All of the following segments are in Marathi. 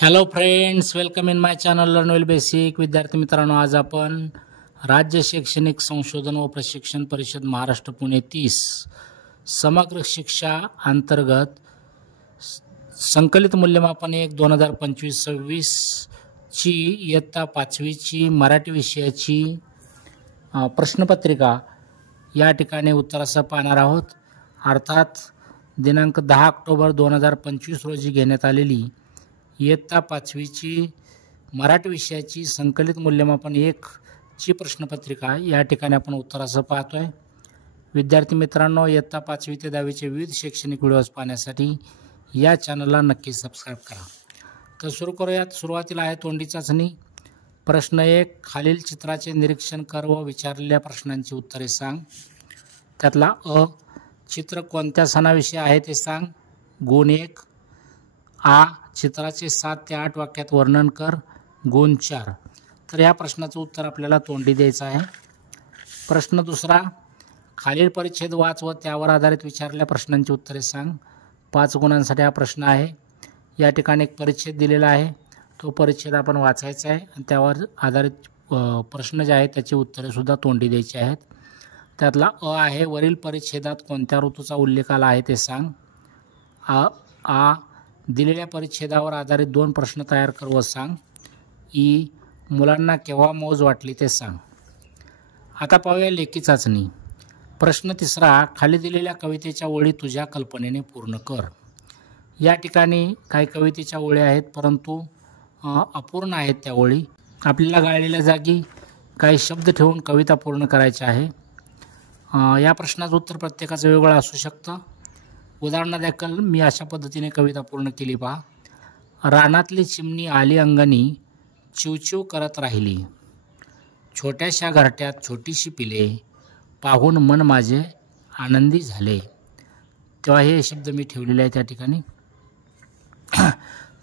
Hello friends, welcome in my channel learn well basic. विद्यार्थी मित्रांनो, आज आपण राज्य शैक्षणिक संशोधन व प्रशिक्षण परिषद महाराष्ट्र पुणे 30 समग्र शिक्षा अंतर्गत संकलित मूल्यमापन 1 2025-26 ची इयत्ता 5वी ची मराठी विषयाची प्रश्नपत्रिका या ठिकाणी उत्तरासह पाहणार आहोत. अर्थात दिनांक 10 ऑक्टोबर 2025 रोजी घेण्यात आलेली इयत्ता 5वी ची मराठी विषयाची संकलित मूल्यमापन 1 ची प्रश्नपत्रिका या ठिकाणी आपण उत्तरासह पाहतोय. विद्यार्थी मित्रांनो, इयत्ता 5वी ते 10वी चे विविध शैक्षणिक व्हिडिओज पाहण्यासाठी या चॅनलला नक्की सबस्क्राईब करा. तर सुरू करूयात. सुरुवातीला आहे तोंडी चाचणी. प्रश्न 1, खालील चित्राचे निरीक्षण कर व विचारलेल्या प्रश्नांची उत्तरे सांग. त्यातला अ, चित्र कोणत्या सणाविषयी आहे ते सांग. गुण 1. आ, चित्राचे 7 ते 8 वाक्यात वर्णन कर. गुण 4. तर या प्रश्नाचं उत्तर आपल्याला तोंडी द्यायचं आहे. प्रश्न दुसरा, खालील परिच्छेद वाच व त्यावर आधारित विचारलेल्या प्रश्नांची उत्तरे सांग. 5 गुणांसाठी हा प्रश्न आहे. या ठिकाणी एक परिच्छेद दिलेला आहे, तो परिच्छेद आपण वाचायचा आहे आणि त्यावर आधारित प्रश्न जे आहेत त्याची उत्तरे सुद्धा तोंडी द्यायची आहेत. त्यातला अ आहे, वरील परिच्छेदात कोणत्या ऋतूचा उल्लेख आला आहे ते सांग. आ, दिलेल्या परिच्छेदावर आधारित 2 प्रश्न तयार कर व सांग. ई, मुलांना केव्हा मौज वाटली ते सांग. आता पाहूया लेखी चाचणी. प्रश्न तिसरा, खाली दिलेल्या कवितेच्या ओळी तुझ्या कल्पनेने पूर्ण कर. या ठिकाणी काही कवितेच्या ओळी आहेत, परंतु अपूर्ण आहेत त्या ओळी. आपल्याला गाळलेल्या जागी काही शब्द ठेवून कविता पूर्ण करायची आहे. या प्रश्नाचं उत्तर प्रत्येकाचं वेगळं असू शकतं. उदाहरणादाखल मी अशा पद्धतीने कविता पूर्ण केली पहा. रानातली चिमणी आली अंगणी, चिवचिव करत राहिली. छोट्याशा घरट्यात छोटीशी पिले, पाहून मन माझे आनंदी झाले. तेव्हा हे शब्द मी ठेवलेले आहेत त्या ठिकाणी.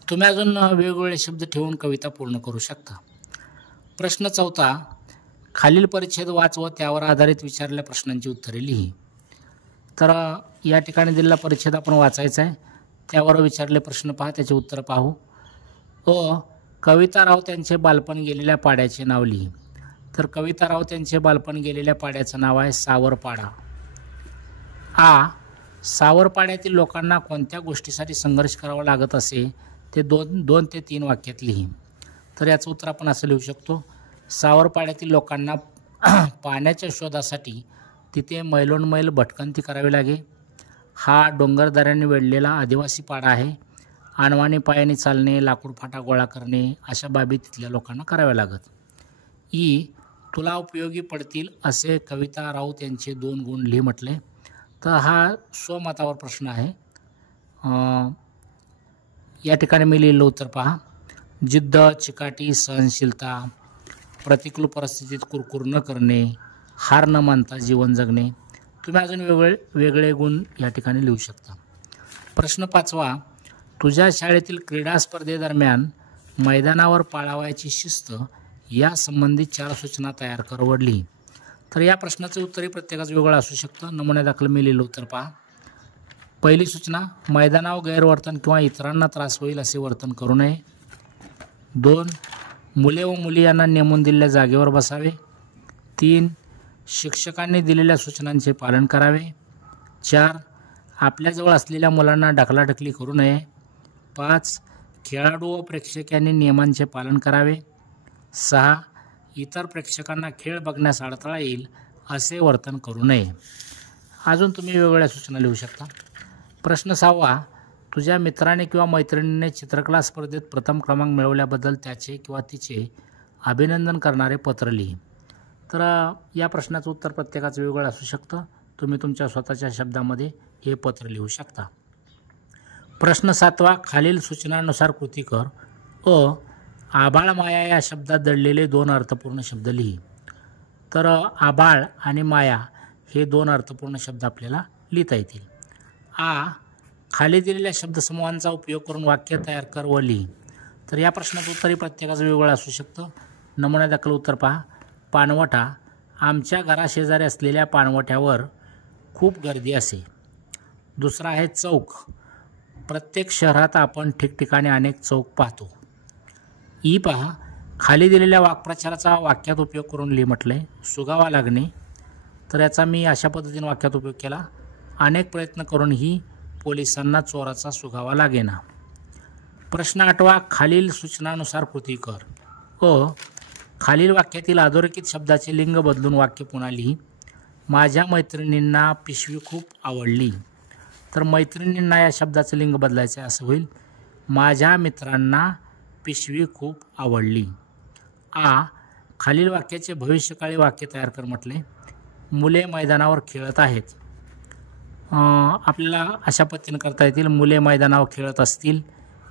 तुम्ही अजून वेगवेगळे शब्द ठेवून कविता पूर्ण करू शकता. प्रश्न चौथा, खालील परिच्छेद वाच व त्यावर आधारित विचारलेल्या प्रश्नांची उत्तरे लिही. तर या ठिकाणी दिलेला परिच्छेद आपण वाचायचा आहे, त्यावर विचारले प्रश्न पहा, त्याचे उत्तर पाहू. अ, कविता राव त्यांचे बालपण गेलेल्या पाड्याचे नाव लिही. तर कविता राव त्यांचे बालपण गेलेल्या पाड्याचं नाव आहे सावरपाडा. आ, सावरपाड्यातील लोकांना कोणत्या गोष्टीसाठी संघर्ष करावा लागत असे ते 2 ते 3 वाक्यात लिही. तर याचं उत्तर आपण असं लिहू शकतो. सावरपाड्यातील लोकांना पाण्याच्या शोधासाठी तिथे मैलोनमैल भटकंती करावी लागे. हा डोंगरदऱ्यांनी वेढलेला आदिवासी पाडा आहे. अनवाणी पायाने चालणे, लाकूड फाटा गोळा करणे अशा बाबी तिथल्या लोकांना कराव्या लागत. ई, तुला उपयोगी पडतील असे कविता राऊत यांचे 2 गुण लिही म्हटले. तर हा स्वमतावर प्रश्न आहे. या ठिकाणी मी लिहिलेलं उत्तर पहा. जिद्द, चिकाटी, सहनशीलता, प्रतिकूल परिस्थितीत कुरकुर न करणे, हार न मानता जीवन जगणे. तुम्ही अजून वेगळे गुण या ठिकाणी लिहू शकता. प्रश्न 5वा, तुझ्या शाळेतील क्रीडा स्पर्धेदरम्यान मैदानावर पाळावयाची शिस्त यासंबंधी 4 सूचना तयार कर व लिही. तर या प्रश्नाचं उत्तरही प्रत्येकाचं वेगळं असू शकतं. नमुन्यादाखल मी लिहिलं उत्तर पहा. पहिली सूचना, मैदानावर गैरवर्तन किंवा इतरांना त्रास होईल असे वर्तन करू नये. 2, मुले व मुली यांना नेमून दिलेल्या जागेवर बसावे. 3, शिक्षकांनी दिलेल्या सूचनांचे पालन करावे. 4, आपल्याजवळ असलेल्या मुलांना ढकलाढकली करू नये. 5, खेळाडू व प्रेक्षक यांनी नियमांचे पालन करावे. 6, इतर प्रेक्षकांना खेळ बघण्यास अडथळा येईल असे वर्तन करू नये. अजून तुम्ही वेगवेगळ्या सूचना लिहू शकता. प्रश्न 6वा, तुझ्या मित्राने किंवा मैत्रिणीने चित्रकला स्पर्धेत प्रथम क्रमांक मिळवल्याबद्दल त्याचे किंवा तिचे अभिनंदन करणारे पत्र लिही. तर या प्रश्नाचं उत्तर प्रत्येकाचं वेगळं असू शकतं. तुम्ही तुमच्या स्वतःच्या शब्दामध्ये हे पत्र लिहू शकता. प्रश्न 7वा, खालील सूचनांनुसार कृती कर. अ, आभाळ माया या शब्दात दडलेले 2 अर्थपूर्ण शब्द लिही. तर आभाळ आणि माया हे 2 अर्थपूर्ण शब्द आपल्याला लिहिता येतील. आ, खाली दिलेल्या शब्दसमूहांचा उपयोग करून वाक्य तयार कर व लिही. तर या प्रश्नाचं उत्तरही प्रत्येकाचं वेगळं असू शकतं. नमुन्यादाखल उत्तर पहा. पानवठा, आमच्या घराशेजारी असलेल्या पानवठ्यावर खूप गर्दी असे. दुसरा आहे चौक, प्रत्येक शहरात आपण ठिकठिकाणी अनेक चौक पाहतो. ई पहा, खाली दिलेल्या वाक्प्रचाराचा वाक्यात उपयोग करून लिहि म्हटलंय. सुगावा लागणे, तर याचा मी अशा पद्धतीने वाक्यात उपयोग केला. अनेक प्रयत्न करूनही पोलिसांना चोराचा सुगावा लागेना. प्रश्न 8वा, खालील सूचनानुसार कृती कर. खालील वाक्यातील अधोरेखित शब्दाचे लिंग बदलून वाक्य पुन्हा लिही. माझ्या मैत्रिणींना पिशवी खूप आवडली. तर मैत्रिणींना या शब्दाचं लिंग बदलायचं आहे, असं होईल माझ्या मित्रांना पिशवी खूप आवडली. खालील वाक्याचे भविष्यकाळी वाक्य तयार कर म्हटले. मुले मैदानावर खेळत आहेत. आपल्याला अशा पद्धतीने करता येतील. मुले मैदानावर खेळत असतील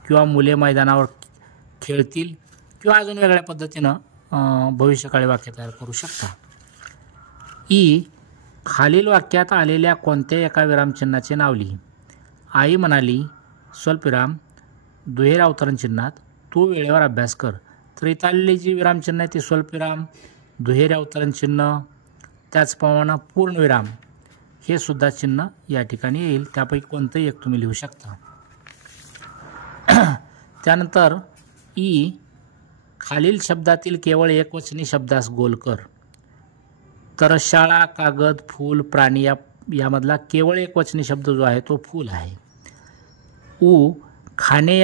किंवा मुले मैदानावर खेळतील किंवा अजून वेगळ्या पद्धतीनं भविष्यकाळी वाक्य तयार करू शकता. खालील वाक्यात आलेल्या कोणत्या एका विरामचिन्हाचे नाव लिही. आई म्हणाली स्वल्पविराम दुहेऱ्या अवतरणचिन्हात तू वेळेवर अभ्यास कर. तर इथं आलेली जी विरामचिन्ह आहे ती स्वल्पविराम, दुहेऱ्या अवतरणचिन्ह, त्याचप्रमाणे पूर्णविराम हे सुद्धा चिन्ह या ठिकाणी येईल. त्यापैकी कोणतंही एक तुम्ही लिहू शकता. त्यानंतर खालील शब्दातील केवळ एकवचनी शब्दास गोल कर. तर शाळा, कागद, फूल, प्राणी यामधला केवळ एकवचनी शब्द जो आहे तो फूल आहे. खाणे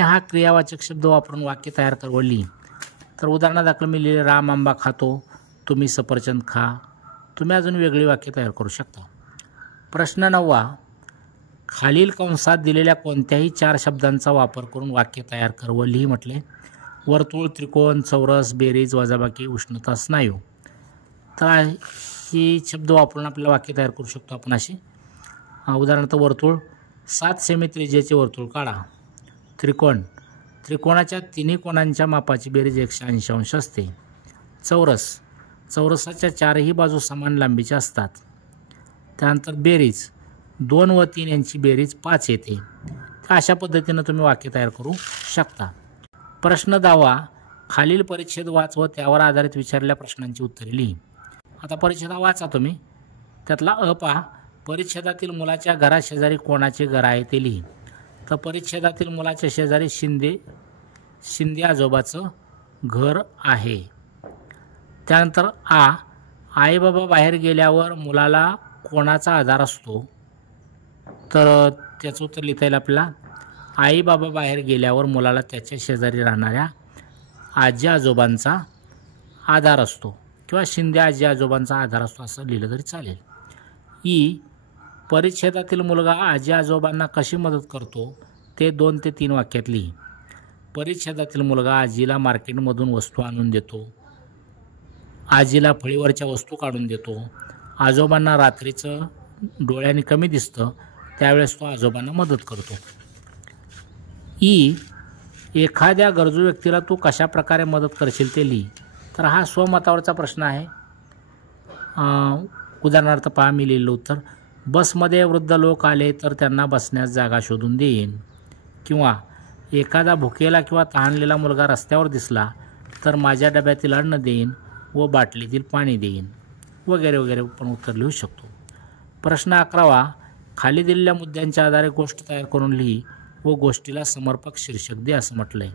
हा क्रियावाचक शब्द वापरून वाक्य तयार करवली. तर उदाहरणादाखल मी लिहिले राम आंबा खातो, तुम्ही सफरचंद खा. तुम्ही अजून वेगळी वाक्य तयार करू शकता. प्रश्न 9वा, खालील कंसात दिलेल्या कोणत्याही 4 शब्दांचा वापर करून वाक्य तयार कर व लिही म्हटले. वर्तुळ, त्रिकोण, चौरस, बेरीज, वजाबाकी, उष्णता, स्नायू. तर ही शब्द वापरून आपल्याला वाक्य तयार करू शकतो आपण अशी. उदाहरणार्थ वर्तुळ, 7 सेमी त्रिज्येचे वर्तुळ काढा. त्रिकोणाच्या तिन्ही कोणांच्या मापाची बेरीज 180 अंश असते. चौरसाच्या 4ही बाजू समान लांबीच्या असतात. त्यानंतर बेरीज, 2 व 3 यांची बेरीज 5 येते. तर अशा पद्धतीनं तुम्ही वाक्य तयार करू शकता. प्रश्न 10वा, खालील परिच्छेद वाच व त्यावर आधारित विचारलेल्या प्रश्नांची उत्तरे लिही. आता परिच्छेद वाचा तुम्ही. त्यातला पहा, परिच्छेदातील मुलाच्या घराशेजारी कोणाचे घर आहे ते लिही. तर परिच्छेदातील मुलाच्या शेजारी शिंदे आजोबाचं घर आहे. त्यानंतर आई बाबा बाहेर गेल्यावर मुलाला कोणाचा आधार असतो. तर त्याचं उत्तर लिहिता येईल आपल्याला. आई बाबा बाहेर गेल्यावर मुलाला त्याच्या शेजारी राहणाऱ्या आजी आजोबांचा आधार असतो किंवा शिंदे आजी आजोबांचा आधार असतो असं लिहिलं तरी चालेल. परिच्छेदातील मुलगा आजी आजोबांना कशी मदत करतो ते 2 ते 3 वाक्यात लिही. परिच्छेदातील मुलगा आजीला मार्केटमधून वस्तू आणून देतो. आजीला फळीवरच्या वस्तू काढून देतो. आजोबांना रात्रीचं डोळ्याने कमी दिसतं त्यावेळेस तो आजोबांना मदत करतो. एखाद्या गरजू व्यक्तीला तू कशा प्रकारे मदत करशील ते लिही. तर हा स्वमतावरचा प्रश्न आहे. उदाहरणार्थ पहा, मी लिहिलं उत्तर, बसमध्ये वृद्ध लोक आले तर त्यांना बसण्यास जागा शोधून देईन. किंवा एखादा भुकेला किंवा तहानलेला मुलगा रस्त्यावर दिसला तर माझ्या डब्यातील अन्न देईन व बाटलीतील पाणी देईन, वगैरे वगैरे पण उत्तर लिहू शकतो. प्रश्न 11वा, खाली दिलेल्या मुद्द्यांच्या आधारे गोष्ट तयार करून लिही व गोष्टीला समर्पक शीर्षक दे असं म्हटलंय.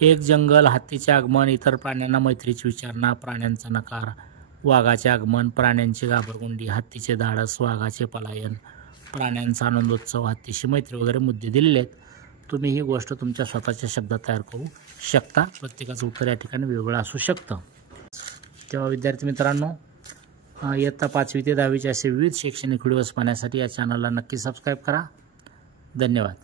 एक जंगल, हत्तीचे आगमन, इतर प्राण्यांना मैत्रीची विचारणा, प्राण्यांचा नकार, वाघाचे आगमन, प्राण्यांची घाबरगुंडी, हत्तीचे धाडस, वाघाचे पलायन, प्राण्यांचा आनंदोत्सव, हत्तीशी मैत्री वगैरे मुद्दे दिलेले आहेत. तुम्ही ही गोष्ट तुमच्या स्वतःच्या शब्दात तयार करू शकता. प्रत्येकाचं उत्तर या ठिकाणी वेगळं असू शकतं. तेव्हा विद्यार्थी मित्रांनो, इयत्ता 5वी ते 10वीचे असे विविध शैक्षणिक व्हिडिओज पाहण्यासाठी या चॅनलला नक्की सबस्क्राईब करा. धन्यवाद.